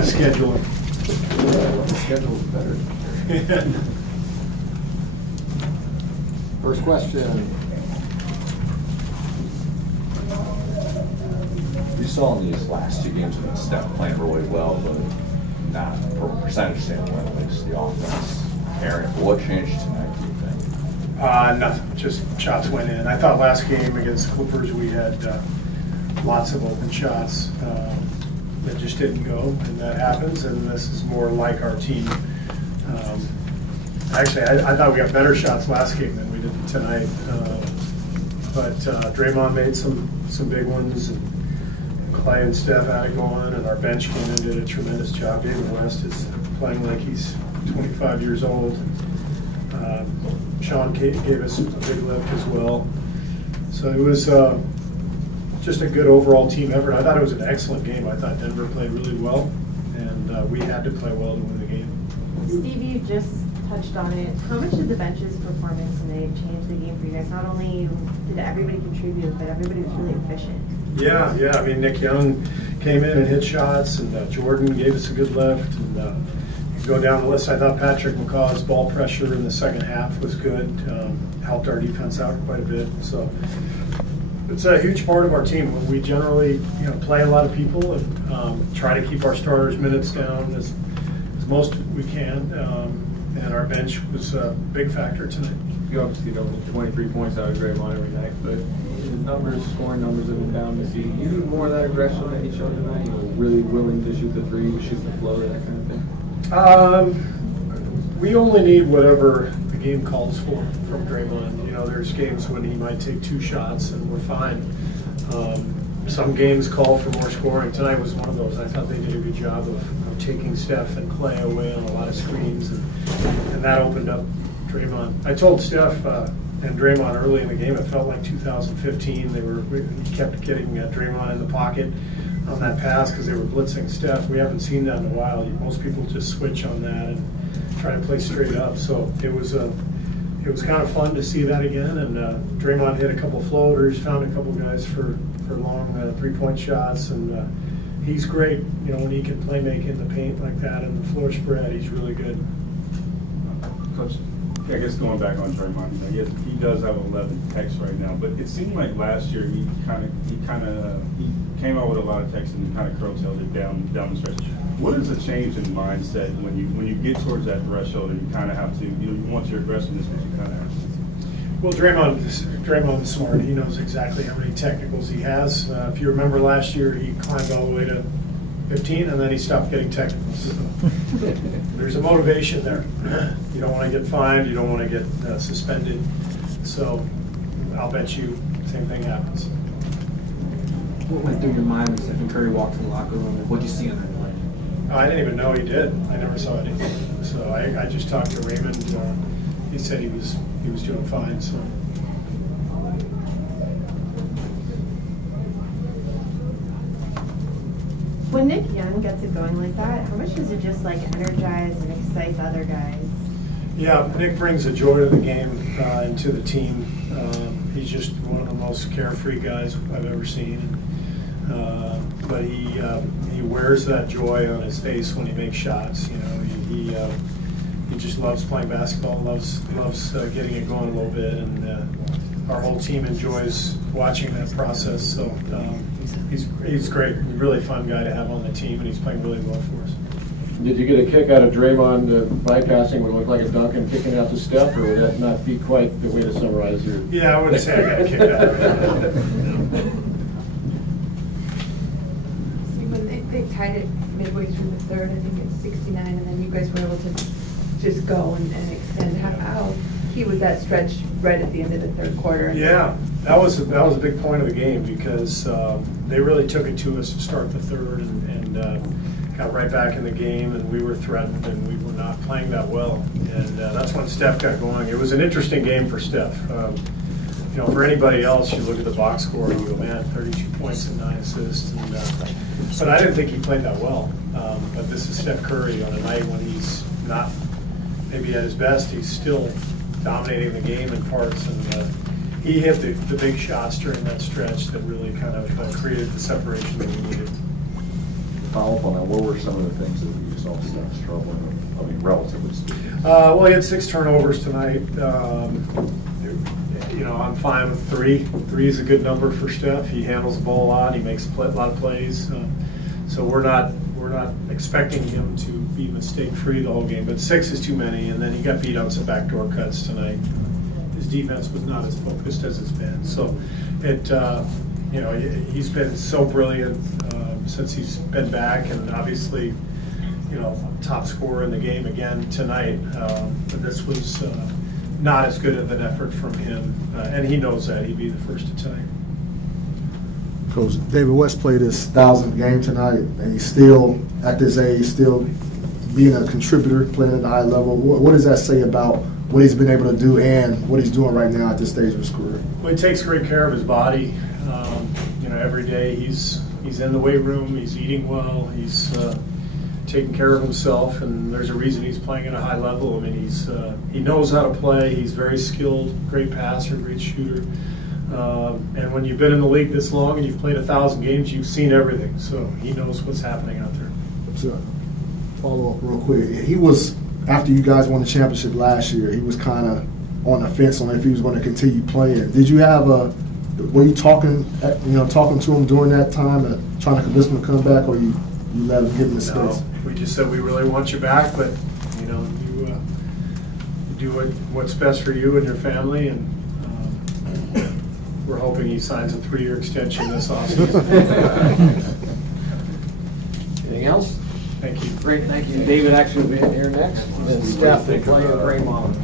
of scheduling. The schedule's better. First question. We saw in these last two games with Steph playing really well, but not from a percentage standpoint, at least the offense. Aaron, what changed tonight, do you think? Nothing, just shots went in. I thought last game against the Clippers we had lots of open shots that just didn't go, and that happens, and this is more like our team. Actually, I thought we got better shots last game than we did tonight, but Draymond made some big ones, and Clay and Steph had it going, and our bench came in and did a tremendous job. D.West is playing like he's 25 years old. Sean gave us a big lift as well. So it was just a good overall team effort. I thought it was an excellent game. I thought Denver played really well, and we had to play well to win the game. Steve, you just touched on it. How much did the bench's performance tonight change the game for you guys? Not only did everybody contribute, but everybody was really efficient. Yeah. I mean, Nick Young came in and hit shots, and Jordan gave us a good lift. And go down the list, I thought Patrick McCaw's ball pressure in the second half was good. Helped our defense out quite a bit. So it's a huge part of our team. We generally, play a lot of people and try to keep our starters' minutes down as most we can. And our bench was a big factor tonight. You obviously don't get 23 points out of Draymond every night, but the scoring numbers have been down this season. You need more of that aggression that he showed tonight, really willing to shoot the three, shoot the floater, that kind of thing? We only need whatever the game calls for from Draymond. There's games when he might take 2 shots and we're fine. Some games call for more scoring. Tonight was one of those. I thought they did a good job of taking Steph and Clay away on a lot of screens, and that opened up Draymond. I told Steph and Draymond early in the game, it felt like 2015. He kept getting Draymond in the pocket on that pass because they were blitzing Steph. We haven't seen that in a while. Most people just switch on that and try to play straight up. So it was kind of fun to see that again. And Draymond hit a couple floaters, found a couple guys for long 3-point shots, and he's great. When he can play make in the paint like that and the floor spread, he's really good. Coach, I guess going back on Draymond, he does have 11 techs right now, but it seemed like last year he came out with a lot of techs and kind of curtailed it down the stretch. What is the change in mindset when you get towards that threshold and you kind of have to, you want your aggressiveness, but you kind of have to? Well, Draymond's smart. He knows exactly how many technicals he has. If you remember last year, he climbed all the way to 15, and then he stopped getting technicals. So there's a motivation there. You don't want to get fined. You don't want to get suspended. So I'll bet you the same thing happens. What went through your mind when Stephen Curry walked in the locker room? What did you see on that play? I didn't even know he did. I never saw anything. So I just talked to Raymond. He said he was doing fine. So. When Nick Young gets it going like that, how much does it just energize and excite the other guys? Yeah, Nick brings a joy to the game and to the team. He's just one of the most carefree guys I've ever seen. But he wears that joy on his face when he makes shots. He just loves playing basketball, loves getting it going a little bit, and our whole team enjoys watching that process. So he's great. He's a really fun guy to have on the team, and he's playing really well for us. Did you get a kick out of Draymond bypassing what looked like a dunk and kicking out to Steph, or would that not be quite the way to summarize your? Yeah, I wouldn't say I got a kick out of it. When they tied it midway through the third, I think it's 69, and then you guys were able to just go and extend. How key was that stretch right at the end of the third quarter? Yeah, that was a big point of the game because they really took it to us to start the third and got right back in the game, and we were threatened and we were not playing that well, and that's when Steph got going. It was an interesting game for Steph. For anybody else, you look at the box score and you go, man, 32 points and 9 assists. But I didn't think he played that well. But this is Steph Curry on a night when he's not maybe at his best. He's still dominating the game in parts, and he hit the big shots during that stretch that really kind of created the separation that we needed. follow up on that, what were some of the things that you saw Steph struggling, I mean, relatively speaking? Well, he had 6 turnovers tonight. You know, I'm fine with 3. 3 is a good number for Steph. He handles the ball a lot. He makes a lot of plays. So we're not expecting him to be mistake-free the whole game. But 6 is too many, and then he got beat on some backdoor cuts tonight. His defense was not as focused as it's been. So you know, he's been so brilliant since he's been back, and obviously, you know, top scorer in the game again tonight. But this was not as good of an effort from him, and he knows that. He'd be the first to tell you. Coach, D.West played his 1,000th game tonight, and he's still, at this age, still being a contributor, playing at a high level. What does that say about what he's been able to do and what he's doing right now at this stage of his career? Well, he takes great care of his body. You know, every day he's in the weight room, he's eating well, he's taking care of himself, and there's a reason he's playing at a high level. I mean, he knows how to play. He's very skilled, great passer, great shooter. And when you've been in the league this long and you've played 1,000 games, you've seen everything. So he knows what's happening out there. So, follow up real quick. He was, after you guys won the championship last year, he was kind of on the fence on if he was going to continue playing. Did you have were you talking to him during that time and trying to convince him to come back, or you let him get in the space? No, we just said we really want you back, but you know, you do what's best for you and your family, and we're hoping he signs a 3-year extension this offseason. Anything else? Thank you. Great, thank you. David actually will be in here next, and then Steph will play with Draymond.